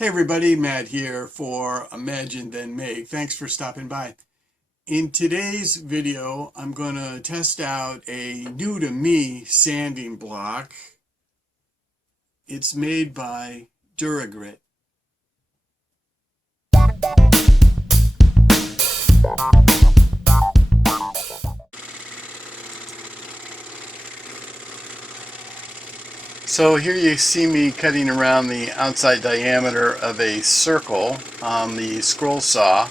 Hey everybody, Matt here for Imagine Then Make. Thanks for stopping by. In today's video, I'm going to test out a new to me sanding block. It's made by Dura-GRIT. So here you see me cutting around the outside diameter of a circle on the scroll saw.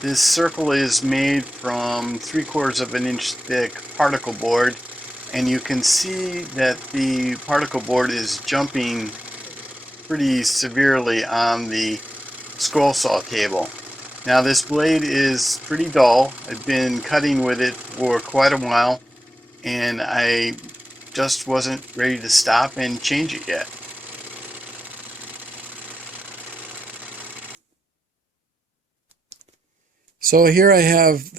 This circle is made from 3/4 of an inch thick particle board, and you can see that the particle board is jumping pretty severely on the scroll saw table. Now this blade is pretty dull. I've been cutting with it for quite a while, and I just wasn't ready to stop and change it yet. So here I have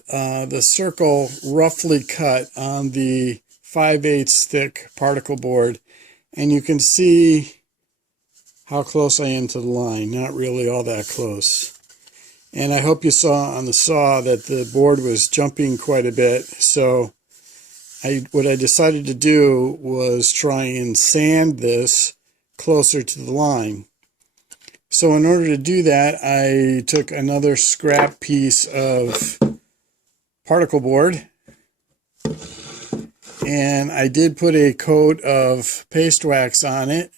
the circle roughly cut on the 5/8 thick particle board, and you can see how close I am to the line. Not really all that close. And I hope you saw on the saw that the board was jumping quite a bit, so what I decided to do was try and sand this closer to the line. So in order to do that, I took another scrap piece of particle board, and I did put a coat of paste wax on it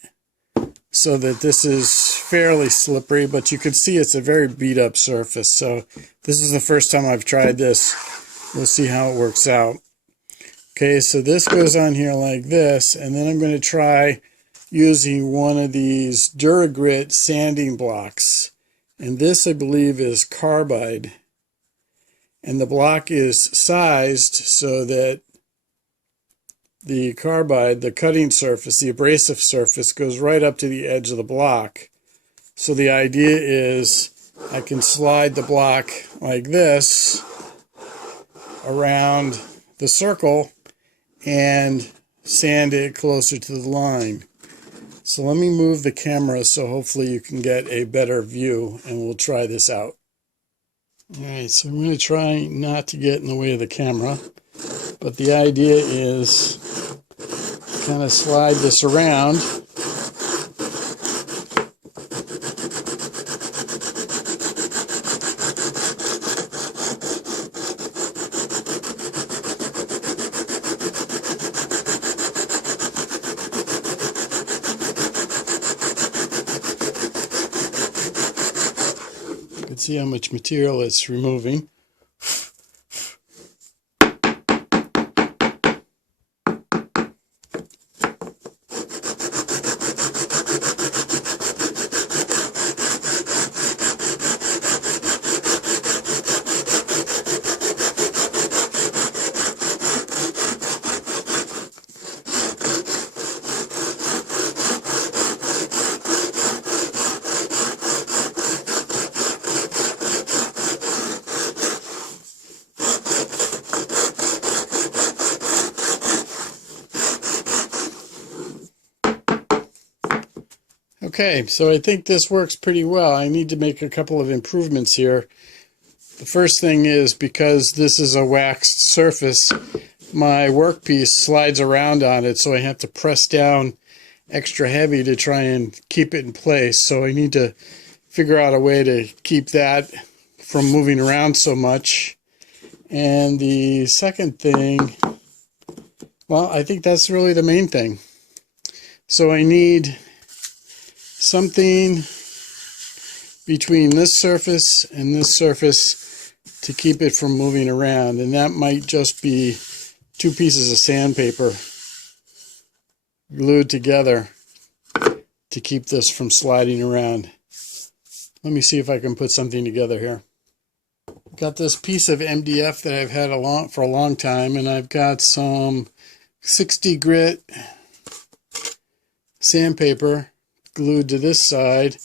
so that this is fairly slippery, but you can see it's a very beat up surface. So this is the first time I've tried this. We'll see how it works out. Okay, so this goes on here like this, and then I'm going to try using one of these Dura-GRIT sanding blocks. And this, I believe, is Carbide. And the block is sized so that the Carbide, the cutting surface, the abrasive surface, goes right up to the edge of the block. So the idea is I can slide the block like this around the circle and sand it closer to the line. So let me move the camera so hopefully you can get a better view, and we'll try this out. Alright, so I'm going to try not to get in the way of the camera, but the idea is kind of slide this around . You can see how much material it's removing. Okay, so I think this works pretty well. I need to make a couple of improvements here. The first thing is, because this is a waxed surface, my workpiece slides around on it, so I have to press down extra heavy to try and keep it in place. So I need to figure out a way to keep that from moving around so much. And the second thing, well, I think that's really the main thing. So I need something between this surface and this surface to keep it from moving around, and that might just be 2 pieces of sandpaper glued together to keep this from sliding around. Let me see if I can put something together here. Got this piece of MDF that I've had for a long time, and I've got some 60 grit sandpaper glued to this side,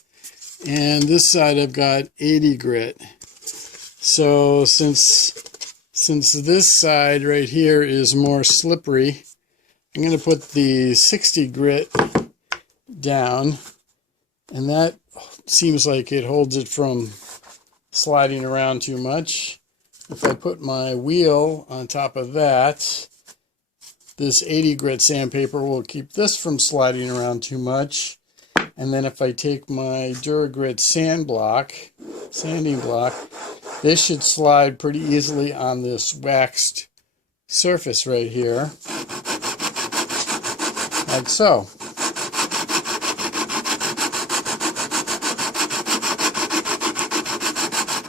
and this side I've got 80 grit. So since this side right here is more slippery, I'm going to put the 60 grit down, and that seems like it holds it from sliding around too much. If I put my wheel on top of that, this 80 grit sandpaper will keep this from sliding around too much. And then if I take my Dura-GRIT sanding block, this should slide pretty easily on this waxed surface right here, like so.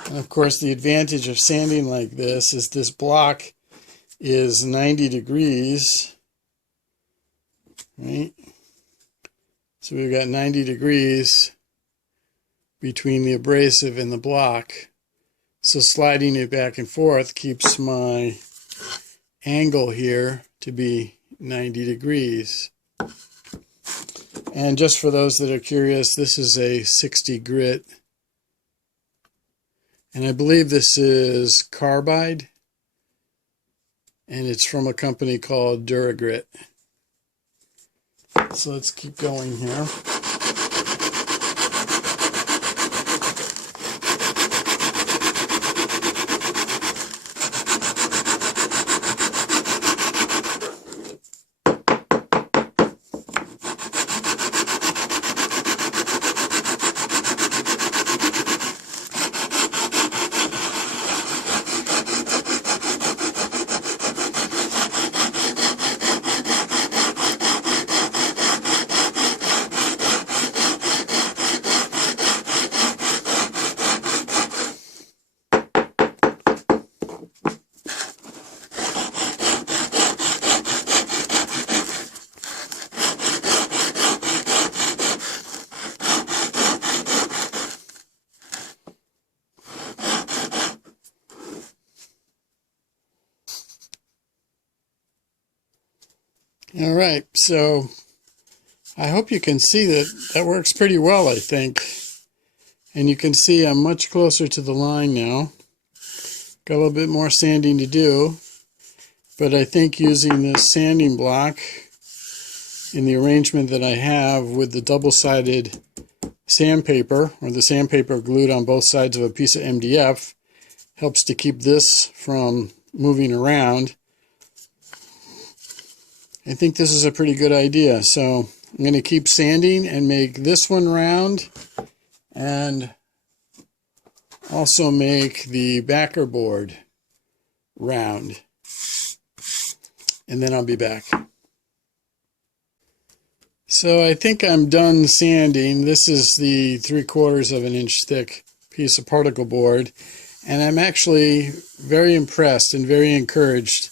And of course, the advantage of sanding like this is this block is 90 degrees, right? So we've got 90 degrees between the abrasive and the block. So sliding it back and forth keeps my angle here to be 90 degrees. And just for those that are curious, this is a 60 grit. And I believe this is Carbide. And it's from a company called Dura-GRIT. So let's keep going here. All right, so I hope you can see that works pretty well, I think. And you can see I'm much closer to the line now. Got a little bit more sanding to do, but I think using this sanding block in the arrangement that I have with the double-sided sandpaper, or the sandpaper glued on both sides of a piece of MDF, helps to keep this from moving around. I think this is a pretty good idea. So I'm going to keep sanding and make this one round, and also make the backer board round. And then I'll be back. So I think I'm done sanding. This is the 3/4 of an inch thick piece of particle board, and I'm actually very impressed and very encouraged.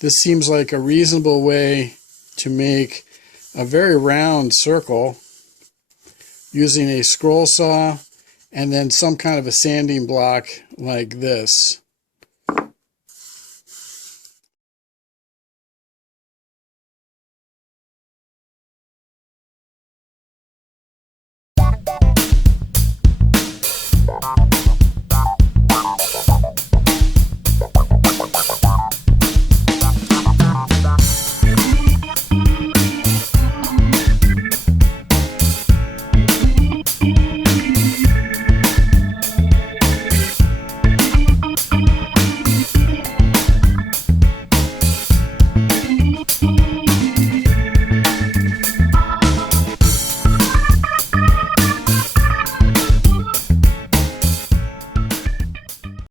This seems like a reasonable way to make a very round circle using a scroll saw and then some kind of a sanding block like this.